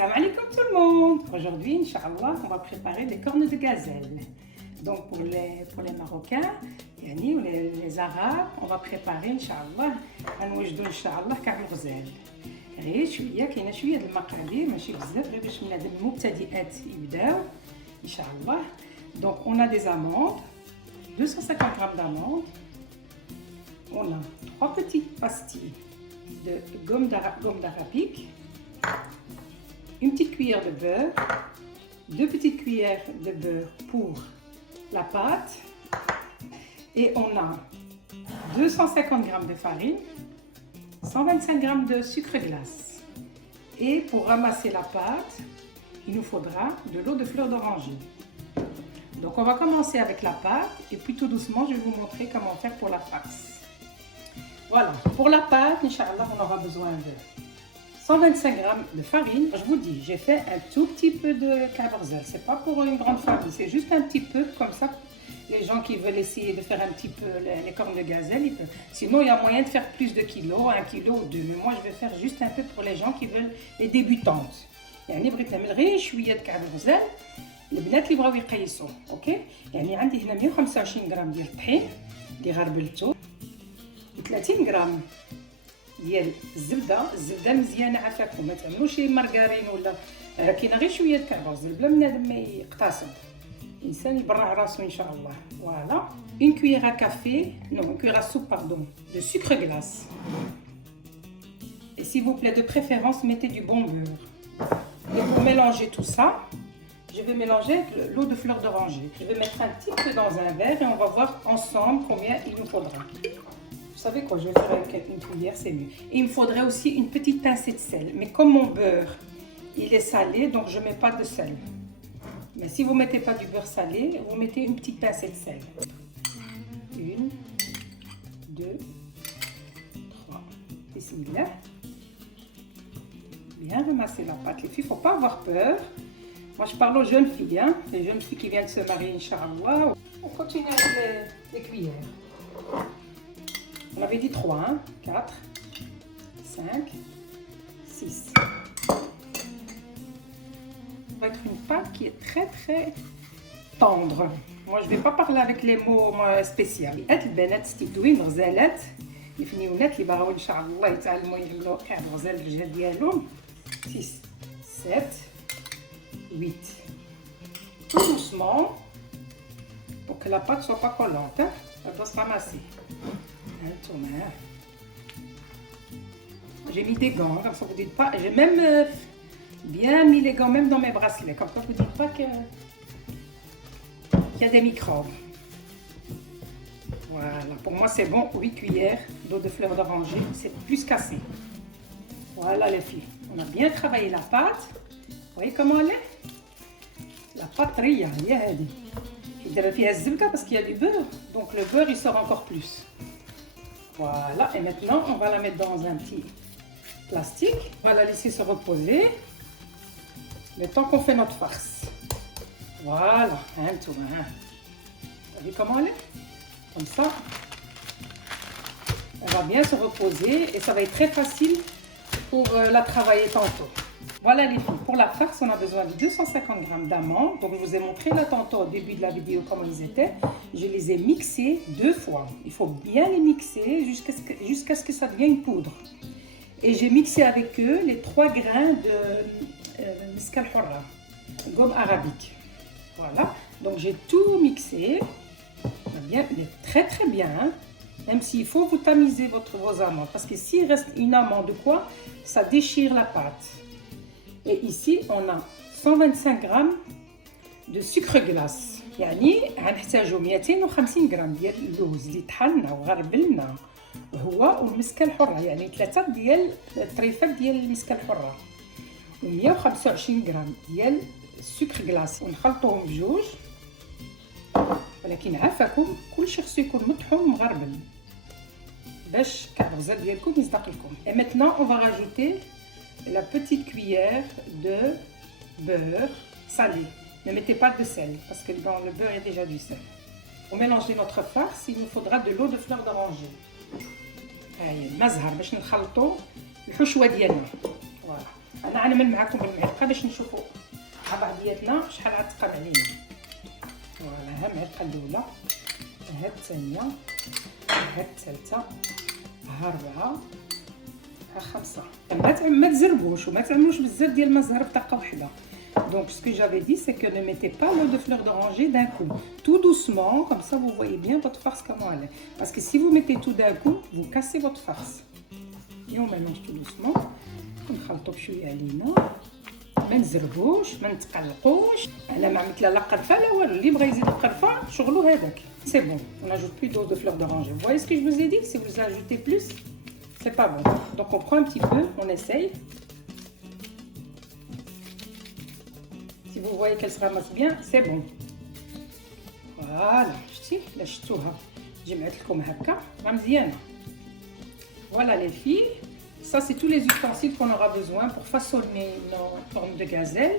Salam alaikum tout le monde. Aujourd'hui, Inch'Allah, on va préparer des cornes de gazelle. Donc pour les Marocains, yani, ou les Arabes, on va préparer Inch'Allah غنوجدوا Inch'Allah كعب الغزال. غير شويه كاينه شويه د المقادير ماشي بزاف غير باش من هاد المبتدئات يبداو Inch'Allah. Donc on a des amandes, 250 g d'amandes. On a 3 petites pastilles de gomme d'arabique, une petite cuillère de beurre, 2 petites cuillères de beurre pour la pâte et on a 250 g de farine, 125 g de sucre glace. Et pour ramasser la pâte, il nous faudra de l'eau de fleur d'oranger. Donc on va commencer avec la pâte et puis tout doucement je vais vous montrer comment faire pour la farce. Voilà, pour la pâte, Inch'Allah, on aura besoin de 125 g de farine. Je vous dis, j'ai fait un tout petit peu de caberzel. C'est pas pour une grande famille, c'est juste un petit peu comme ça. Les gens qui veulent essayer de faire un petit peu les cornes de gazelle, ils peuvent. Sinon, il y a moyen de faire plus de kilos, 1 kilo ou 2. Mais moi, je vais faire juste un peu pour les gens qui veulent, les débutantes. يعني بغيت نعمل غير شويه د كعب الغزال البنات اللي بغاو يقيسوا اوكي يعني عندي هنا 125 غرام ديال الطحين اللي غربلته و30 غرام ديال الزبده مزيانه عافاكم ما تعملوش مارغرين ولا كاينه غير شويه د كعب الغزال بلا بنادم ما يقتصد الانسان يبرع راسو ان شاء الله. Voilà, une cuillère à café, non, une cuillère à soupe pardon, de sucre glace. Et s'il vous plaît, de préférence, mettez du bon beurre. Et pour mélanger tout ça, je vais mélanger avec l'eau de fleur d'oranger. Je vais mettre un petit peu dans un verre et on va voir ensemble combien il nous faudra. Vous savez quoi, je vais faire avec une cuillère, c'est mieux. Et il me faudrait aussi une petite pincée de sel. Mais comme mon beurre, il est salé, donc je ne mets pas de sel. Mais si vous ne mettez pas du beurre salé, vous mettez une petite pincée de sel. 1, 2, 3. Bismillah. Bien ramasser la pâte. Les filles, il ne faut pas avoir peur. Moi, je parle aux jeunes filles, hein, les jeunes filles qui viennent de se marier, Inch'Allah. On continue avec les cuillères. On avait dit 3, hein, 4, 5, 6. Ça va être une pâte qui est très très tendre. Moi, je ne vais pas parler avec les mots spéciaux. البنات استدوين غزالات الفنيونات اللي باغاو ان شاء الله يتعلموا يعملوا كعب غزال الرجال ديالهم 6 7 8 tout doucement pour que la pâte soit pas collante, hein. Elle doit se ramasser. J'ai mis des gants, comme ça vous dites pas. J'ai même bien mis les gants même dans mes bracelets, comme ça vous dites pas qu'il y a des microbes. Voilà, pour moi c'est bon, 8 cuillères d'eau de fleur d'oranger, c'est plus qu'assez. Voilà les filles, on a bien travaillé la pâte. Vous voyez comment elle est? La pâte ria, il y a الزبدة parce qu'il y a du beurre, donc le beurre il sort encore plus. Voilà, et maintenant on va la mettre dans un petit plastique. On va la laisser se reposer le temps qu'on fait notre farce. Voilà, un tout, hein. Vous voyez comment elle est? Comme ça, elle va bien se reposer et ça va être très facile pour la travailler tantôt. Voilà les filles, pour la farce, on a besoin de 250 g d'amandes. Donc je vous ai montré là tantôt au début de la vidéo comment ils étaient. Je les ai mixés 2 fois. Il faut bien les mixer jusqu'à ce que ça devienne une poudre. Et j'ai mixé avec eux les 3 grains de mescal hurra, gomme arabique. Voilà, donc j'ai tout mixé. Bien, mais très très bien, hein? Même s'il faut vous tamiser vos amandes, parce que s'il reste une amande ou quoi, ça déchire la pâte. Et ici, on a 125 g de sucre glace. يعني غنحتاجو 250 g ديال اللوز اللي طحنا وغربلنا هو والمسكه الحره، يعني 3 ديال الطريفات ديال المسكه الحره و125 g ديال السكر غلاس ونخلطوهم بجوج. ولكن عافاكم كلشي خصو يكون مطحون مغربل باش كعب الغزال ديالكم يصدق لكم. Et maintenant on va rajouter la petite cuillère de beurre salé. Ne mettez pas de sel parce que dans le beurre il y a déjà du sel. Pour mélanger notre farce, il nous faudra de l'eau de fleur d'oranger. هاي المزهر باش نخلطوا الحشوه ديالنا. Voilà. انا غنعمل معكم بالمعلقه باش نشوفوا مع بعضياتنا شحال غتقام علينا. فوالا ها المعلقه الاولى، ها الثانيه، ها الثالثه، ها الرابعه، ها خمسه. ما تزربوش وما تعملوش بزاف ديال الماء زهر بطاقه واحده. Donc ce que j'avais dit, c'est que ne mettez pas l'eau de fleur d'oranger d'un coup. Tout doucement, comme ça vous voyez bien votre farce comment elle est. Parce que si vous mettez tout d'un coup, vous cassez votre farce. Et on mélange tout doucement. ونخلطو بشويه علينا، ما نزربوش ما نتقلقوش. انا ما عملت لا قرفه لا والو، اللي بغى يزيد القرفه شغلو هذاك. سي بون، on ajoute plus d'eau de fleur d'oranger. Vous voyez ce que je vous ai dit? Si vous ajoutez plus, c'est pas bon. Donc on prend un petit peu, on essaye. Si vous voyez qu'elle se ramasse bien, c'est bon. Voilà, شتي لا شفتوها جمعت لكم هكا راه مزيانه. Voilà les filles. Ça, c'est tous les ustensiles qu'on aura besoin pour façonner nos formes de gazelle.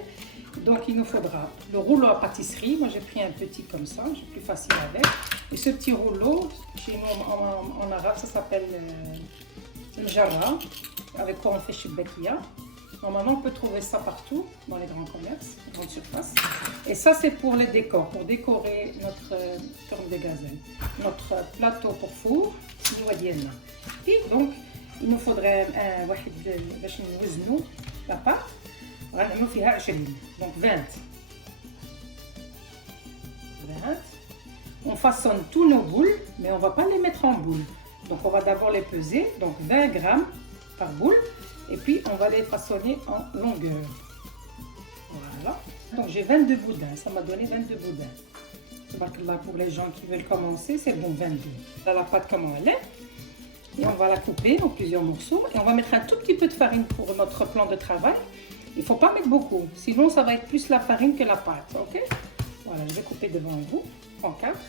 Donc, il nous faudra le rouleau à pâtisserie. Moi, j'ai pris un petit comme ça, j'ai plus facile avec. Et ce petit rouleau, chez nous en arabe, ça s'appelle le jarra, avec quoi on fait shibbakia. Normalement, on peut trouver ça partout, dans les grands commerces, grandes surfaces. Et ça, c'est pour les décors, pour décorer notre forme de gazelle. Notre plateau pour four, et donc, il nous faudrait واحد باش نوزنوا لا بات غنعملوا فيها 20 donc 20. On façonne tous nos boules mais on va pas les mettre en boules. Donc on va d'abord les peser, donc 20 grammes par boule, et puis on va les façonner en longueur. Voilà. Donc j'ai 22 boudins, ça m'a donné 22 boudins. Tabarakallah, pour les gens qui veulent commencer, c'est bon 22. Là la pâte comment elle est. Et on va la couper en plusieurs morceaux et on va mettre un tout petit peu de farine pour notre plan de travail. Il ne faut pas mettre beaucoup, sinon ça va être plus la farine que la pâte, ok? Voilà, je vais couper devant vous en 4.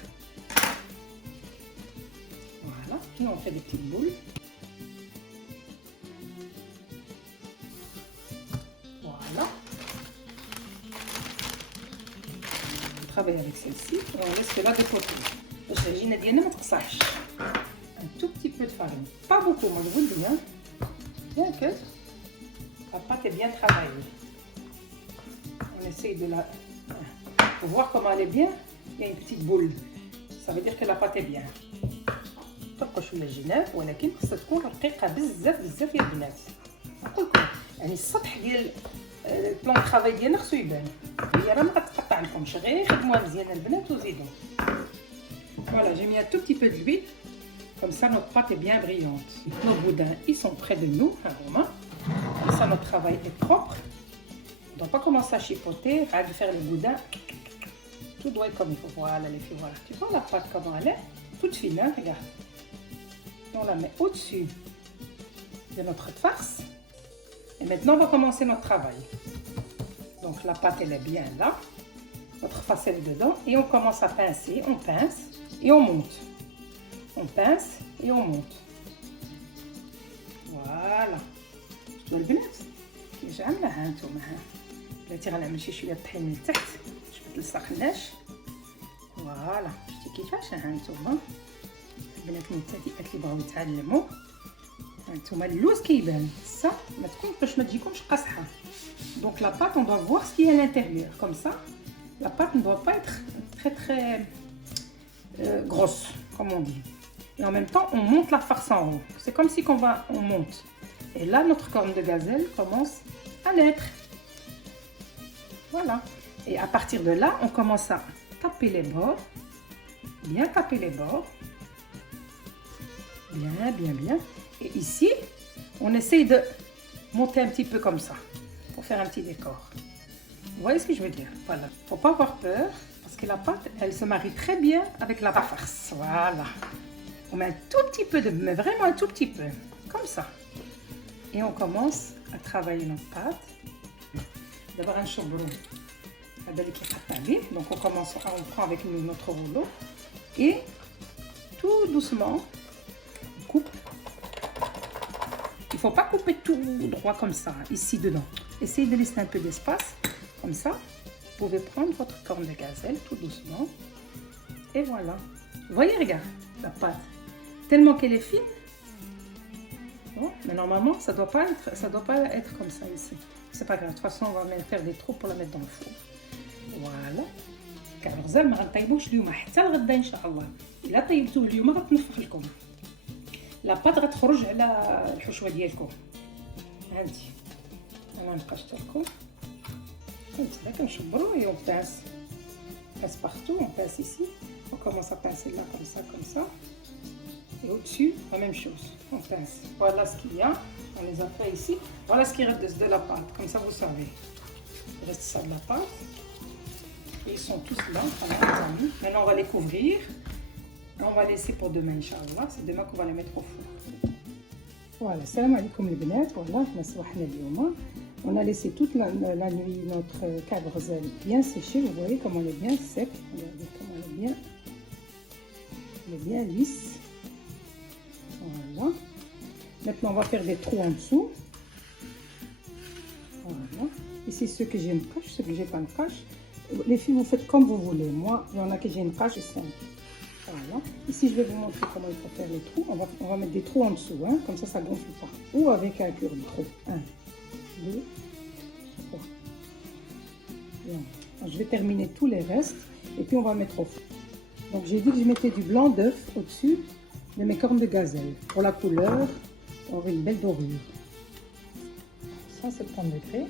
Voilà, puis on fait des petites boules. Voilà. On travaille avec celle-ci et on laisse cela de côté. Un tout petit peu de farine, pas beaucoup, moi je vous le dis, hein. Bien que la pâte est bien travaillée. On essaye de la... Pour voir comment elle est bien, il y a une petite boule. Ça veut dire que la pâte est bien. تبقى شويه الجناب ولكن خصها تكون رقيقه بزاف بزاف يا البنات. نقول لكم يعني السطح ديال البلان دو طرافاي ديالنا خصو يبان. هي راه ما غتقطع لكمش، غير خدموها مزيان البنات وزيدوا. Voilà, j'ai mis un tout petit peu d'huile. Comme ça, notre pâte est bien brillante. Nos boudins, ils sont près de nous, un moment. Comme ça, notre travail est propre. On ne doit pas commencer à chipoter, à faire les boudins. Tout doit être comme il faut. Voilà, les filles, voilà. Tu vois la pâte comment elle est? Toute fine, hein, regarde. Et on la met au-dessus de notre farce. Et maintenant, on va commencer notre travail. Donc, la pâte, elle est bien là. Notre farce, elle est dedans. Et on commence à pincer. On pince et on monte. On pince et on monte. Voilà. شفتوا البنات كيفاش عاملاها هانتوما؟ ها بلاتي غنعمل شويه طحين من التحت باش ما تلصقناش. فوالا شفتي كيفاش؟ هانتوما البنات المبتدئات اللي بغاو يتعلموا، هانتوما اللوز كيبان صا ما تكون باش ما تجيكمش قاصحه. Donc la pâte, on doit voir ce qui est à l'intérieur. Comme ça, la pâte ne doit pas être très grosse, comme on dit. Et en même temps, on monte la farce en haut. C'est comme si on monte. Et là, notre corne de gazelle commence à naître. Voilà. Et à partir de là, on commence à taper les bords. Bien taper les bords. Bien, bien, bien. Et ici, on essaye de monter un petit peu comme ça. Pour faire un petit décor. Vous voyez ce que je veux dire? Voilà. Faut pas avoir peur. Parce que la pâte, elle se marie très bien avec la farce. Voilà. On met un tout petit peu de... mais vraiment un tout petit peu. Comme ça. Et on commence à travailler notre pâte. D'abord un charbon. Donc on commence, on prend avec nous notre rouleau. Et tout doucement, on coupe. Il ne faut pas couper tout droit comme ça, ici dedans. Essayez de laisser un peu d'espace. Comme ça, vous pouvez prendre votre corne de gazelle tout doucement. Et voilà. Vous voyez, regarde, la pâte. Tellement qu'elle est fine. Bon, mais normalement, ça doit pas être comme ça ici. c'est pas grave. De toute façon, on va même faire des trous pour la mettre dans le four. Voilà. كاع الغزال ما غنطيبوش اليوم حتى الغدا ان شاء الله. الا طيبتوه اليوم غتنفخ لكم. لاباط غتخرج على الحشوه ديالكم. هانتي انا نقشت لكم. هانتي كنشبروا et on passe partout, on passe ici. On commence à passer là comme ça. Et au-dessus, la même chose. On pince. Voilà ce qu'il y a. On les a fait ici. Voilà ce qui reste de la pâte. Comme ça, vous savez. Il reste ça de la pâte. Et ils sont tous là. Maintenant, on va les couvrir. Et on va laisser pour demain, Inch'Allah. C'est demain qu'on va les mettre au four. Voilà. Salam alaikum les bnat. Voilà, on a laissé toute la nuit notre cave roselle bien séchée. Vous voyez comment elle est bien sec. Regardez comment elle est bien lisse. Voilà. Maintenant, on va faire des trous en dessous. Voilà. Ici, ceux que j'ai une cache, ceux que j'ai pas une cache. Les filles, vous faites comme vous voulez. Moi, il y en a que j'ai une cache, c'est simple. Voilà. Ici, je vais vous montrer comment il faut faire les trous. On va mettre des trous en dessous, hein, comme ça gonfle pas. Ou avec un cure-trou. 1, 2, 3. Bien. Je vais terminer tous les restes et puis on va mettre au four. Donc, j'ai dit que je mettais du blanc d'œuf au-dessus de mes cornes de gazelle. Pour la couleur, on aura une belle dorure. 170 degrés.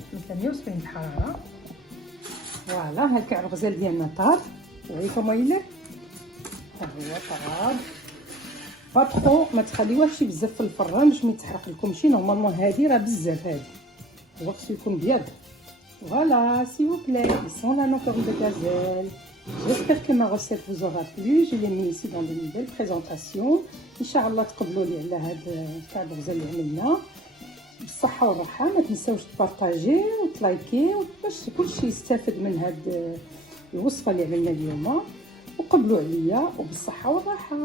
Voilà, هكا الغزال ديالنا طاب. Vous voyez comment il est. هو طاب. با ترو ما تخليوهش بزاف في الفران باش ما يتحرق لكمش. نورمالمون هادي راه بزاف هادي. هو خصو يكون بيض. Voilà, s'il vous plaît, ils sont là nos cornes de gazelle. J'espère que ma recette vous aura plu. Je l'ai mis ici dans une belle présentation. Inch'Allah تقبلوا لي على هاد الكعب الغزال اللي عملنا. بالصحة والراحة. ما تنساوش تبارطاجي وتلايكي باش كلشي يستافد من هاد الوصفة اللي عملنا اليوم. وقبلوا عليا وبالصحة والراحة.